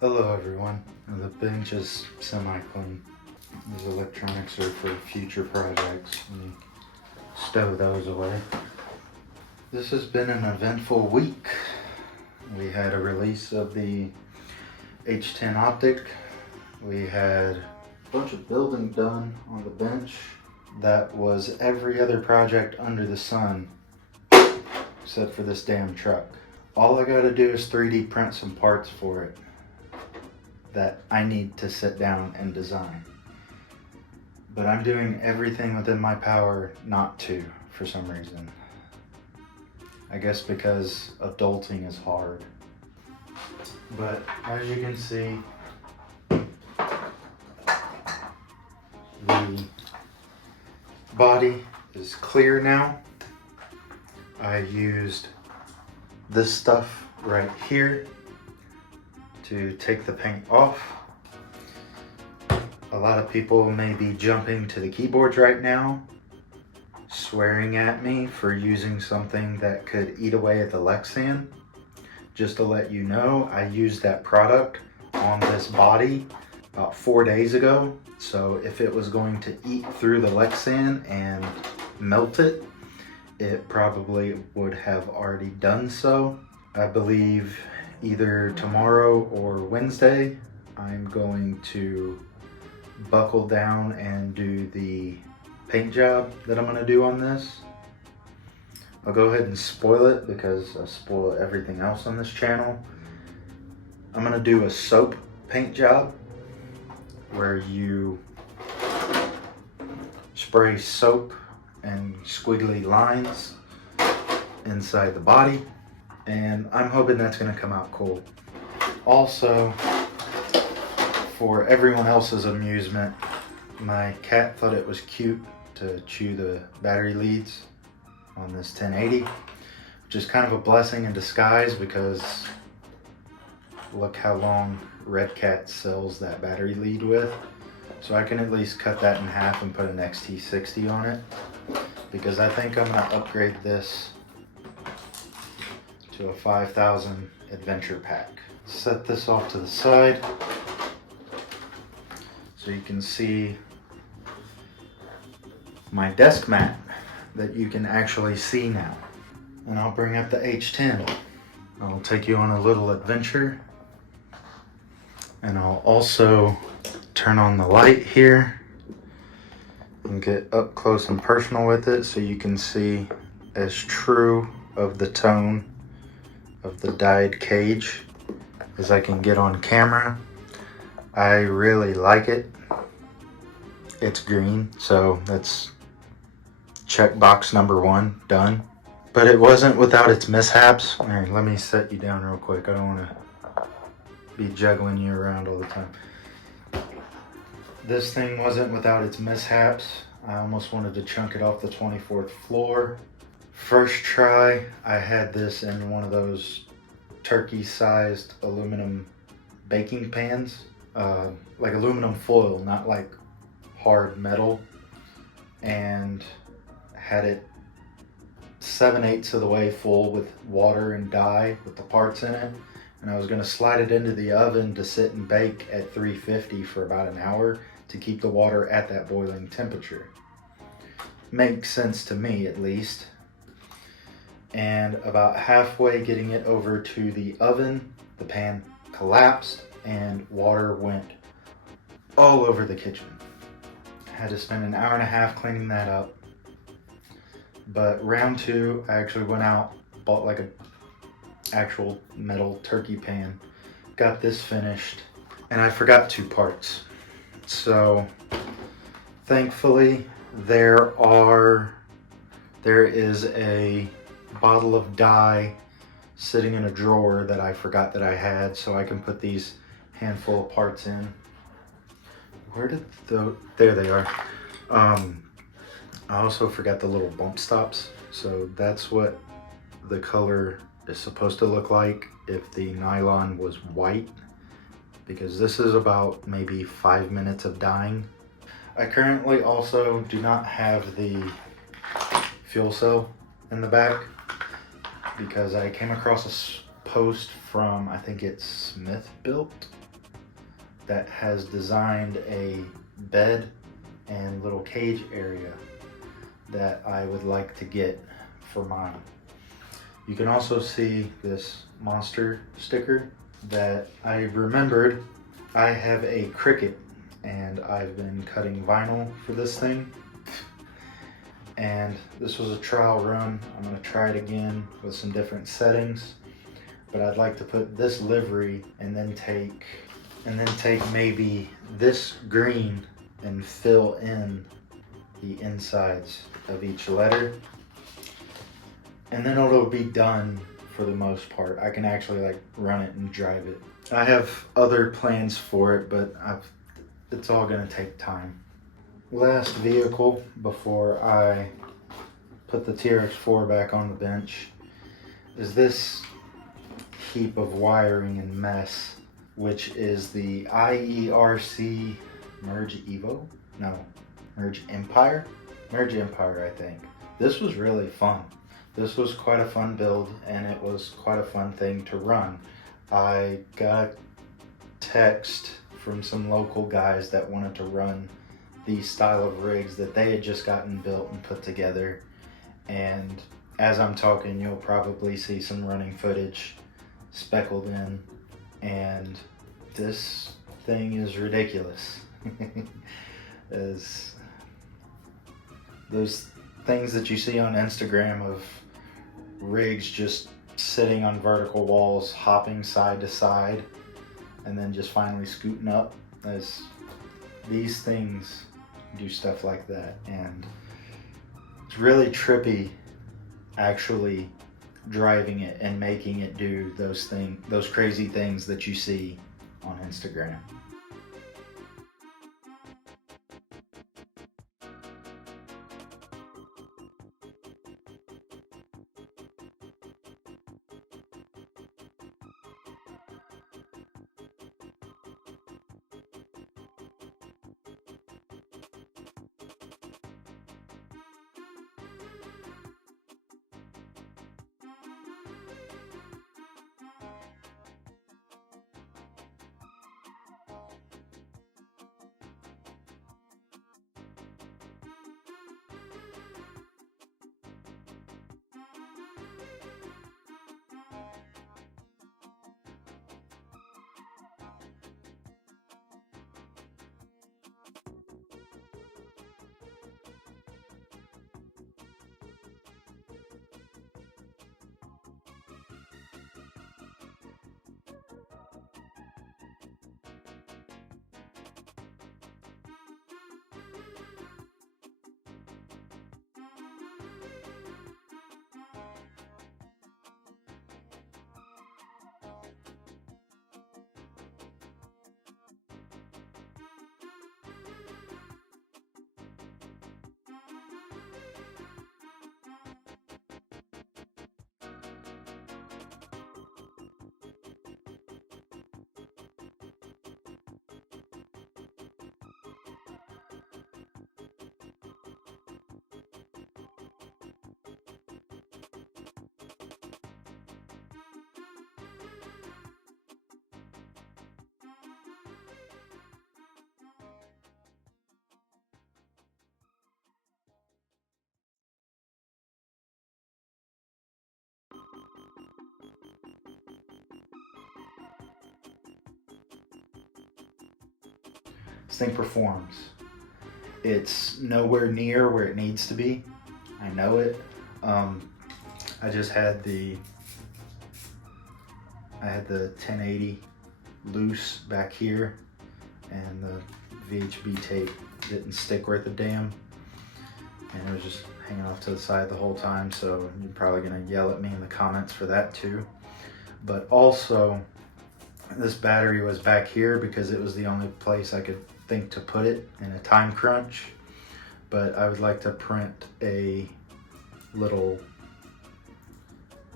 Hello everyone. The bench is semi-clean. These electronics are for future projects. Let me stow those away. This has been an eventful week. We had a release of the H10 optic. We had a bunch of building done on the bench. That was every other project under the sun except for this damn truck. All I gotta do is 3D print some parts for it that I need to sit down and design. But I'm doing everything within my power not to, for some reason. I guess because adulting is hard. But as you can see, the body is clear now. I used this stuff right here to take the paint off. A lot of people may be jumping to the keyboards right now, swearing at me for using something that could eat away at the Lexan. Just to let you know, I used that product on this body about 4 days ago. So if it was going to eat through the Lexan and melt it, it probably would have already done so. I believe either tomorrow or Wednesday, I'm going to buckle down and do the paint job that I'm gonna do on this. I'll go ahead and spoil it because I spoil everything else on this channel. I'm gonna do a soap paint job where you spray soap and squiggly lines inside the body. And I'm hoping that's gonna come out cool. Also, for everyone else's amusement, my cat thought it was cute to chew the battery leads on this 1080, which is kind of a blessing in disguise because look how long Red Cat sells that battery lead with. So I can at least cut that in half and put an XT60 on it, because I think I'm gonna upgrade this to a 5000 adventure pack. Set this off to the side so you can see my desk mat that you can actually see now. And I'll bring up the H10. I'll take you on a little adventure, and I'll also turn on the light here and get up close and personal with it so you can see as true of the tone of the dyed cage as I can get on camera. I really like it. It's green, so that's checkbox number 1 done. But it wasn't without its mishaps. All right, let me set you down real quick. I don't want to be juggling you around all the time. This thing wasn't without its mishaps. I almost wanted to chunk it off the 24th floor. First try, I had this in one of those turkey-sized aluminum baking pans, like aluminum foil, not like hard metal, and had it 7/8 of the way full with water and dye with the parts in it. And I was gonna slide it into the oven to sit and bake at 350 for about an hour to keep the water at that boiling temperature. Makes sense to me, at least. And about halfway getting it over to the oven, the pan collapsed and water went all over the kitchen. Had to spend an hour and a half cleaning that up. But round 2, I actually went out, bought like a actual metal turkey pan, got this finished, and I forgot 2 parts. So thankfully there is a bottle of dye sitting in a drawer that I forgot that I had, so I can put these handful of parts in. Where did there they are. I also forgot the little bump stops, so that's what the color is supposed to look like if the nylon was white, because this is about maybe 5 minutes of dyeing. I currently also do not have the fuel cell in the back because I came across a post from, I think it's Smith Built, that has designed a bed and little cage area that I would like to get for mine. You can also see this monster sticker that I remembered. I have a Cricket and I've been cutting vinyl for this thing. And this was a trial run. I'm gonna try it again with some different settings. But I'd like to put this livery and then take maybe this green and fill in the insides of each letter. And then it'll be done for the most part. I can actually like run it and drive it. I have other plans for it, but it's all gonna take time. Last vehicle before I put the TRX4 back on the bench is this heap of wiring and mess, which is the IERC Merge Evo? No, Merge Empire? Merge Empire, I think. This was really fun. This was quite a fun build, and it was quite a fun thing to run. I got a text from some local guys that wanted to run these style of rigs that they had just gotten built and put together. And as I'm talking, you'll probably see some running footage speckled in. And this thing is ridiculous. As those things that you see on Instagram of rigs just sitting on vertical walls, hopping side to side, and then just finally scooting up, as these things do stuff like that. And it's really trippy actually driving it and making it do those crazy things that you see on Instagram. This thing performs. It's nowhere near where it needs to be. I know it. I just had the 1080 loose back here, and the VHB tape didn't stick worth a damn, and it was just hanging off to the side the whole time. So you're probably gonna yell at me in the comments for that too. But also, this battery was back here because it was the only place I could think to put it in a time crunch. But I would like to print a little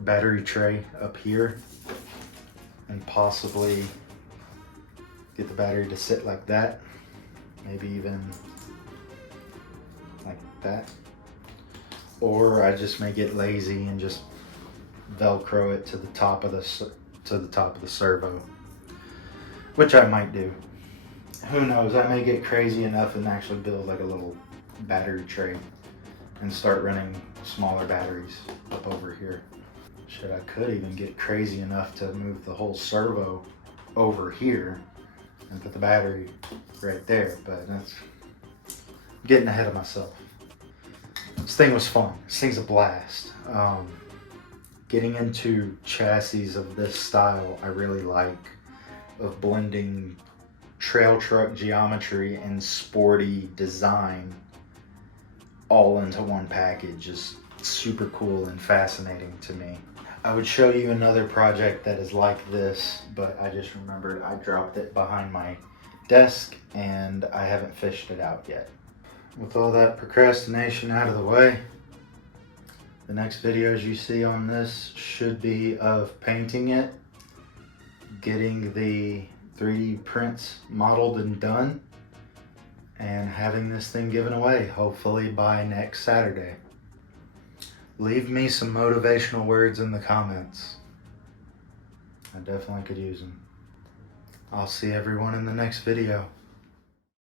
battery tray up here and possibly get the battery to sit like that, maybe even like that. Or I just may get lazy and just Velcro it to the top of the servo, which I might do. who knows, I may get crazy enough and actually build like a little battery tray and start running smaller batteries up over here. Shit, I could even get crazy enough to move the whole servo over here and put the battery right there, but that's getting ahead of myself. This thing was fun. This thing's a blast. Getting into chassis of this style, I really like, of blending trail truck geometry and sporty design all into one package is super cool and fascinating to me. I would show you another project that is like this, but I just remembered I dropped it behind my desk and I haven't fished it out yet. With all that procrastination out of the way, the next videos you see on this should be of painting it, getting the 3D prints modeled and done, and having this thing given away, hopefully by next Saturday. Leave me some motivational words in the comments. I definitely could use them. I'll see everyone in the next video.